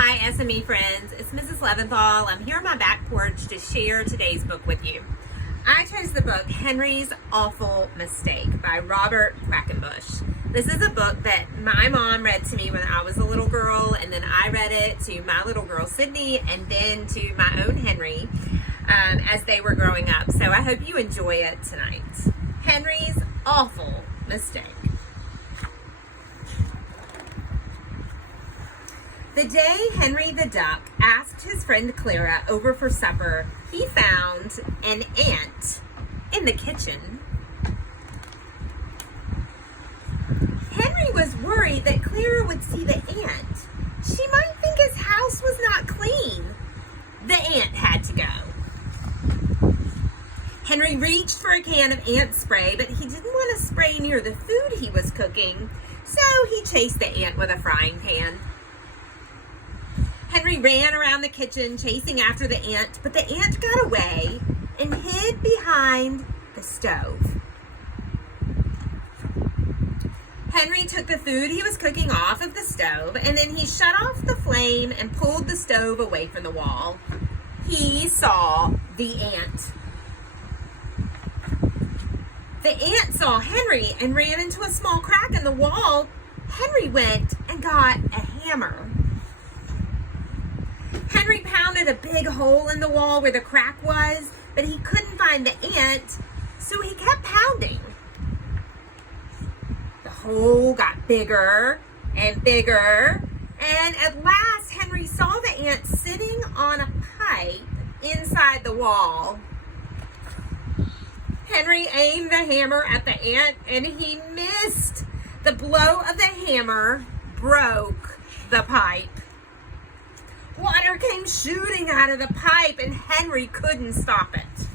Hi SME friends, it's Mrs. Leventhal. I'm here on my back porch to share today's book with you. I chose the book Henry's Awful Mistake by Robert Quackenbush. This is a book that my mom read to me when I was a little girl, and then I read it to my little girl Sydney, and then to my own Henry as they were growing up. So I hope you enjoy it tonight. Henry's Awful Mistake. The day Henry the Duck asked his friend Clara over for supper, he found an ant in the kitchen. Henry was worried that Clara would see the ant. She might think his house was not clean. The ant had to go. Henry reached for a can of ant spray, but he didn't want to spray near the food he was cooking, so he chased the ant with a frying pan. Henry ran around the kitchen chasing after the ant, but the ant got away and hid behind the stove. Henry took the food he was cooking off of the stove, and then he shut off the flame and pulled the stove away from the wall. He saw the ant. The ant saw Henry and ran into a small crack in the wall. Henry went and got a hammer. Henry pounded a big hole in the wall where the crack was, but he couldn't find the ant, so he kept pounding. The hole got bigger and bigger, and at last Henry saw the ant sitting on a pipe inside the wall. Henry aimed the hammer at the ant, and he missed. The blow of the hammer broke the pipe. Water came shooting out of the pipe, and Henry couldn't stop it.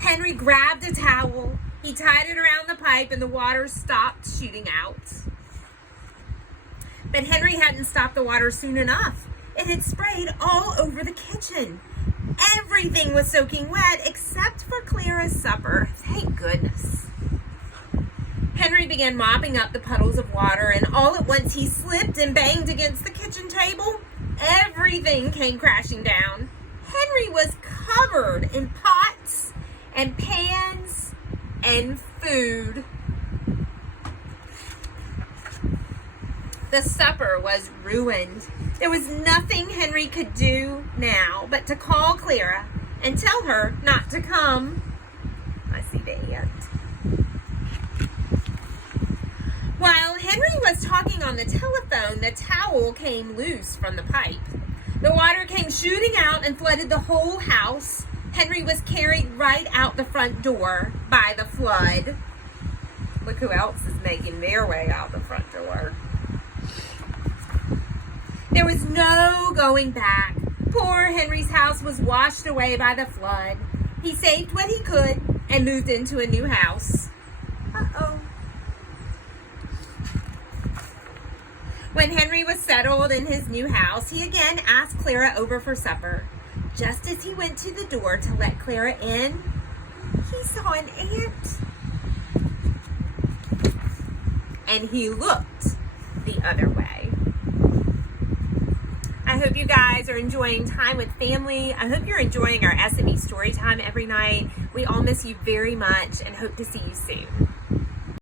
Henry grabbed a towel, he tied it around the pipe, and the water stopped shooting out. But Henry hadn't stopped the water soon enough. It had sprayed all over the kitchen. Everything was soaking wet except for Clara's supper. Thank goodness. Henry began mopping up the puddles of water, and all at once he slipped and banged against the kitchen table. Everything came crashing down. Henry was covered in pots and pans and food. The supper was ruined. There was nothing Henry could do now but to call Clara and tell her not to come. I see the ant. While Henry was talking on the telephone, the towel came loose from the pipe. The water came shooting out and flooded the whole house. Henry was carried right out the front door by the flood. Look who else is making their way out the front door. There was no going back. Poor Henry's house was washed away by the flood. He saved what he could and moved into a new house. Uh-oh. When Henry was settled in his new house, he again asked Clara over for supper. Just as he went to the door to let Clara in, he saw an ant. And he looked the other way. I hope you guys are enjoying time with family. I hope you're enjoying our SME Story Time every night. We all miss you very much and hope to see you soon.